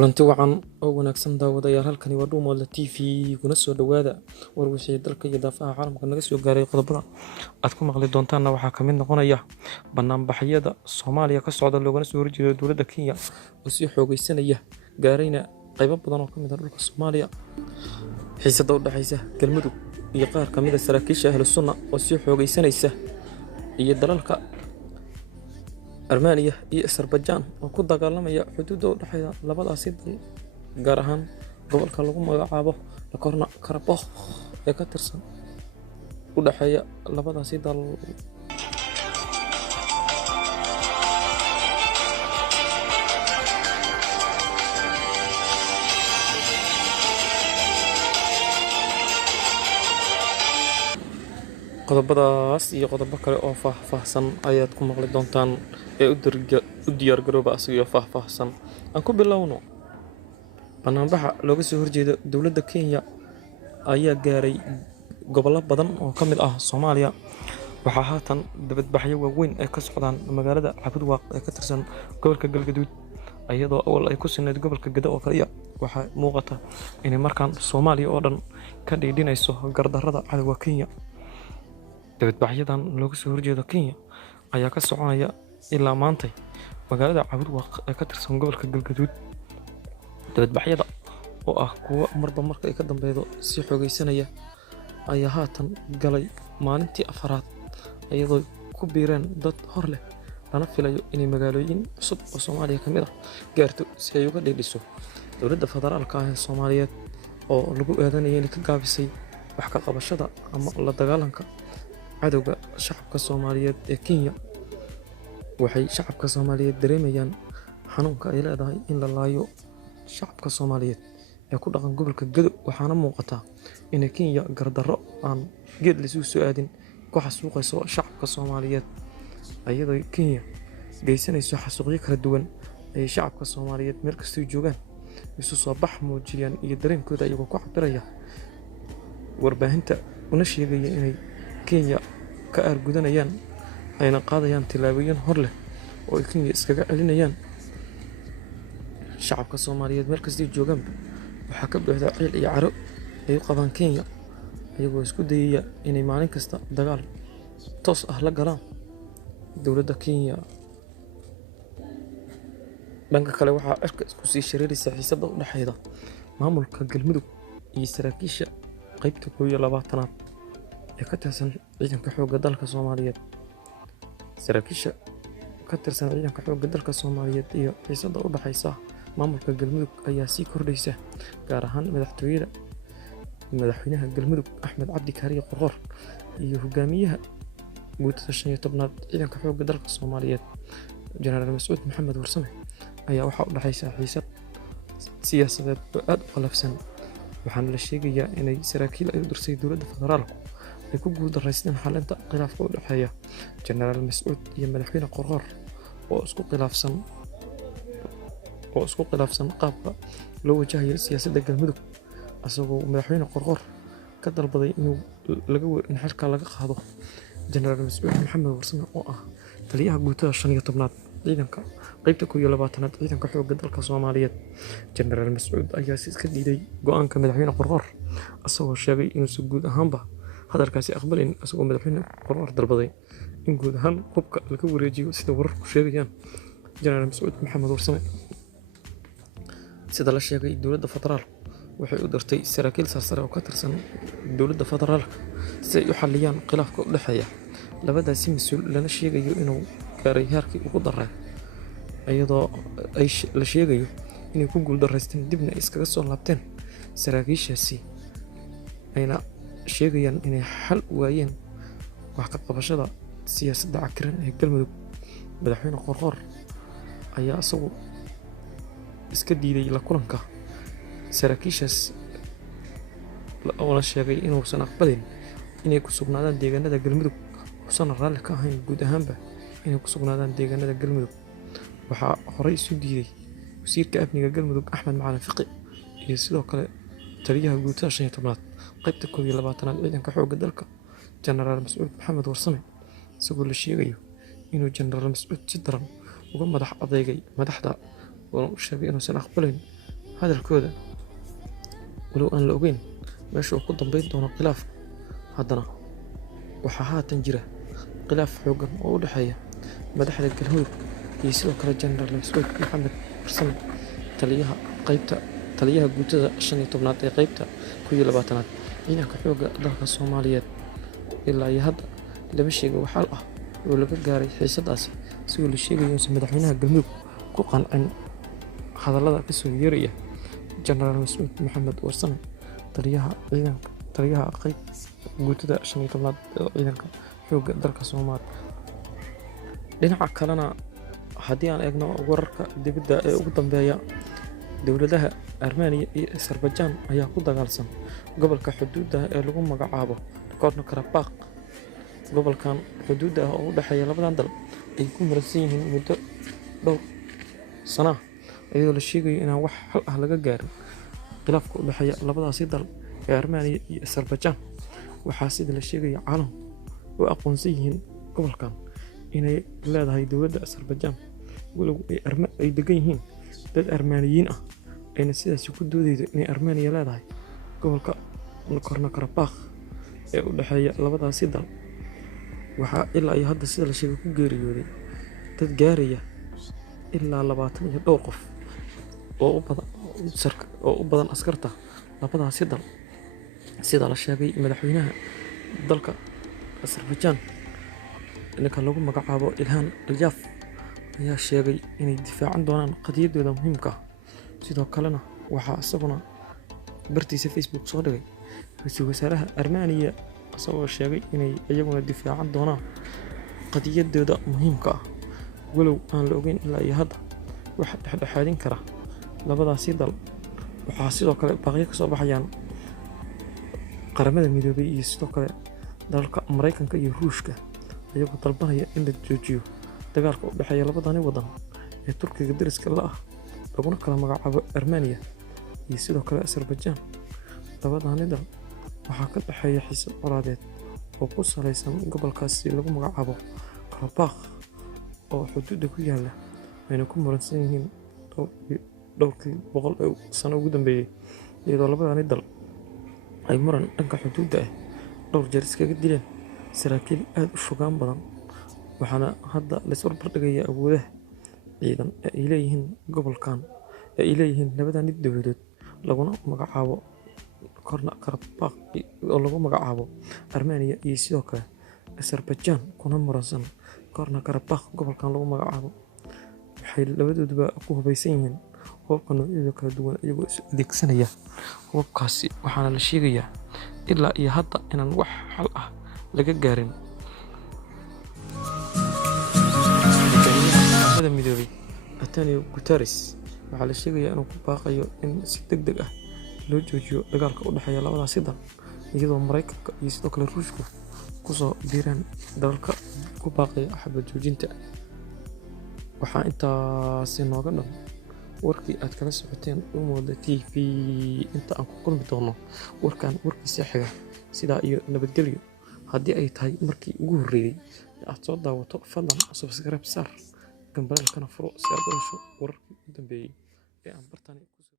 kulanti wacan oo wanaagsan daawadayaal halkani waa Dhuumoodle TV kuna soo dhawaada war wixii dalka iyo daafaha caalamka naga soo gaaray qodobada aad ku maqli doontaanna waxaa ka mid noqonaya banaanbaxyada Soomaaliya ka socda loogana soo horjeedo dowladda Kenya oo sii xoogaysanaya gaarayna qaybo badan oo ka mid ah dhulka Soomaaliya xiisada u dhaxaysa Galmudug iyo qaar ka mid ah saraakiisha Ahlus Sunna oo sii xoogaysanaysa iyo dalalka Armenia iyo Azerbaijan oo ku dagaalamaya xuduudda u dhaxaysa labadaasi dal gaar ahaan gobolka lagu magacaabo Nagorno-Karabakh ee ka tirsan u dhaxeeya labadaasi dal. qodobadaas iyo qodobo kale oo faahfaahsan ayaad ku maqli doontaan ee u diyaar garooba asagoo faahfaahsan. aan ku bilowno banaanbaxa looga soo horjeedo dowladda Kenya ayaa gaaray gobollo badan oo ka mid ah Soomaaliya. waxaa haatan dibadbaxyo waaweyn ay ka socdaan magaalada Cabudwaaq ee ka tirsan gobolka Galgaduud iyadoo awal ay ku sineed gobolka Gedo oo kaliya. waxaa muuqata inay markaan Soomaaliya oo dhan ka dhiidhinayso gardarrada cadawga Kenya. dibadbaxyadan looga soo horjeedo Kenya ayaa ka soconaya ilaa maantay magaalada Cabudwaaq ee ka tirsan gobolka Galgaduud. dibadbaxyada oo ah kuwa marba marka ay ka dambeedo si xoogaysanaya ayaa haatan galay maalintii afaraad iyadoo ku biireen dad hor leh lana filayo inay magaalooyin cusub oo Soomaaliya ka mid ah gaarto si ay uga dhiidhiso dowladda federaalka ah ee Soomaaliyeed oo lagu eedeynaya inay ka gaabisay wax ka qabashada ama la dagaalanka cadawga shacabka Soomaaliyeed ee Kenya. waxay shacabka Soomaaliyeed dareemayaan xanuunka ay leedahay in la laayo shacabka Soomaaliyeed ee ku dhaqan gobolka Gedo waxaana muuqata in Kenya gardarro aan geed la soo aadin ku xasuuqayso shacabka Soomaaliyeed iyadoo Kenya geysanayso xasuuqyo kala duwan ay shacabka Soomaaliyeed meel kasta joogaan isu soo bax muujiyaan iyo dareenkooda iyagoo ku cabiraya warbaahinta una sheegaya inay Kenya ka argudanayaan ayna qaadayaan tilaabooyin hor leh oo ay Kenya iskaga celinayaan shacabka Soomaaliyeed meel kasta joogaan. waxaa ka buuxda ciil iyo caro ay u qabaan Kenya iyagoo isku dayaya inay maalin kasta dagaal toos ah la galaan dowladda Kenya. dhanka kale waxaa cirka isku sii shareeraysa xiisada u dhaxaysa maamulka Galmudug iyo saraakiisha qaybta 12aad ee ka tirsan ciidanka xoogga dalka Soomaaliyeed. saraakiisha ka tirsan ciidanka xoogga dalka Soomaaliyeed iyo xiisada u dhaxaysa maamulka Galmudug ayaa sii kordhaysa gaar ahaan madaxweynaha Galmudug Axmed Cabdi Kaariye Qorqor iyo hogaamiyaha guutada 15aad ciidanka xoogga dalka Soomaaliyeed Generaal Mas'uud Maxamed Warsame ayaa waxa u dhaxaysa xiisad siyaasadeed oo aad u qalafsan. waxaana la sheegayaa inay saraakiil ay u dirsay dowladda federaalku ay ku guuldareysteen xalinta khilaafka u dhaxeeya Generaal Mas'uud iyo madaxweyne Qorqor oo isku khilaafsan qaabka loo wajahayo siyaasadda Galmudug asagoo madaxweyne Qorqor ka dalbaday in xilka laga qaado Generaal Mas'uud Maxamed Warsame oo ah taliyaha guutada 15aad ciidanka qaybta 12aad ciidanka xoogga dalka Soomaaliyeed. Generaal Mas'uud ayaa si iska diiday go'aanka madaxweyne Qorqor asagoo sheegay inuusan guud ahaanba hadalkaasi aqbalin asagoo madaxweyne Qorqor dalbaday in guud ahaan hubka laga wareejiyo sida wararku sheegayaan Generaal Mas'uud Maxamed Warsame. sida la sheegay dowladda federaalka waxay u dirtay saraakiil sarsare oo ka tirsan dowladda federaalka si ay u xaliyaan khilaafka u dhaxeeya labadaasi mas'uul lana sheegayo inuu gaaray heerkii ugu daray iyadoo la sheegayo inay ku guuldareysteen dibna iskaga soo laabteen saraakiishaasi ayna sheegayaan inay xal waayeen wax ka qabashada siyaasadda cakiran ee Galmudug. madaxweyne Qorqor ayaa isagu iska diiday la kulanka saraakiishaas oo la sheegay inuusan aqbalin inay ku sugnaadaan deegaanada Galmudug uusan raalli ka ahayn guud ahaanba inay ku sugnaadaan deegaanada Galmudug. waxaa horey isu diiday wasiirka amniga Galmudug Axmed Macalin Fiqi iyo sidoo kale taliyaha guutada 15aad qaybta 12aad ciidanka xoogga dalka Generaal Mas'uud Maxamed Warsame isagoo la sheegayo inuu Generaal Mas'uud si daran uga madax adeegay madaxda oo sheegay inuusan aqbalayn hadalkooda walow aan la ogeyn meesha uu ku dambeyn doono khilaaf. Haddana waxaa haatan jira khilaaf xooggan oo u dhexeeya madaxda galmudug iyo sidoo kale jenaraal Mascuud Maxamed Warsame, taliyaha guutada 15aad ee qaybta 12aad ciidanka xoogga dalka Soomaaliyeed. Ilaa iyo hadda lama sheegin wax xal ah oo laga gaaray xiisadaasi, sidoo la sheegayo in madaxweynaha galmudug ku qancin hadallada ka soo yeeraya jenaraal Mascuud Maxamed Warsame, taliyaha guutada 15aad ee ciidanka xoogga dalka Soomaaliyeed. Dhinaca kalena, haddii aan eegno wararka dibadda ee ugu dambeeya, dowladaha Armenia iyo Azerbaijan ayaa ku dagaalsan gobolka xuduudda ee lagu magacaabo Nagorno-Karabakh. Gobolkan xuduudda ah oo u dhexeeya labadan dal ay ku muransan yihiin muddo dhowr sano ah, iyadoo la sheegayo inaan wax xal ah laga gaarin khilaafka u dhexeeya labadaasi dal ee Armenia iyo Azerbaijan. Waxaa sida la sheegayo caalamku u aqoonsan yihiin gobolkan inay leedahay dowladda Azerbaijan, walow ay degan yihiin dad Armeniyiin ah, ayna sidaasi ku doodaydo inay Armenia leedahay gobolka Nagorno-Karabakh ee u dhexeeya labadaasi dal. Waxaa ilaa iyo hadda sida la sheegay ku geeriyooday dad gaaraya ilaa 20 iyo dhowr qof oo u badan askarta labadaasi dal. Sida la sheegay, madaxweynaha dalka Azerbaijan ninka lagu magacaabo Ilham Aliyev ayaa sheegay inay difaacan doonaan qadiyadooda muhiimka ah. Sidoo kalena waxaa isaguna bartiisa Facebook soo dhigay ra'iisul wasaaraha Armenia isagoo sheegay inay iyaguna difaacan doonaan qadiyadooda muhiimka ah, walow aan la ogeyn ilaa iyo hadda waxa dhexdhexaadin kara labadaasi dal. Waxaa sidoo kale baaqyo ka soo baxayaan qaramada midoobay iyo sidoo kale dalalka Mareykanka iyo Ruushka, iyagoo dalbanaya in la joojiyo dagaalka u dhexeeya labadani waddan ee Turkiga dariska la ah, laguna kala magacaabo Armenia iyo sidoo kale Azerbaijan. Labadani dal waxaa ka dhexeeya xiisad colaadeed oo ku saleysan gobolkaasi lagu magacaabo Karabakh oo xuduudda ku yaalla, ayna ku muransan yihiin dhowrkii boqol ee sano ugu dambeeyay, iyadoo labadani dal ay muran dhanka xuduudda ah dhowr jeer iskaga dileen saraakiil aad u fogaan badan. Waxaana hadda la is barbar dhigayaa awoodaha ciidan ee ay leeyihiin gobolkan ee ay leeyihiin labadani dowladood laguna magacaabo Nagorno-Karabakh oo lagu magacaabo Armenia iyo sidoo kale Azerbaijan kuna muransan Nagorno-Karabakh gobolkan lagu magacaabo. Waxay labadooduba ku hubaysan yihiin hubabka noocyada kala duwan iyagoo is adeegsanaya hubabkaasi. Waxaana la sheegayaa ilaa iyo hadda inaan wax xal ah laga gaarin. Qaramada Midoobay Antonio Guterres waxaa la sheegayaa inuu ku baaqayo in si degdeg ah loo joojiyo dagaalka u dhexeeya labadaasi dal, iyadoo Mareykanka iyo sidoo kale Ruushku ku soo biireen dalalka ku baaqaya xabad joojinta. Waxaa intaasi nooga dhan warkii aad kala socoteen Umuda TV. Inta aan ku kulmi doono warkan warkiisa xiga, sidaa iyo nabadgelyo. Haddii ay tahay markii ugu horreeyay aad soo daawato, fadlan subscribe saar, gambarelkana furo si aad u hesho wararkii ugu dambeeyay ee aan bartani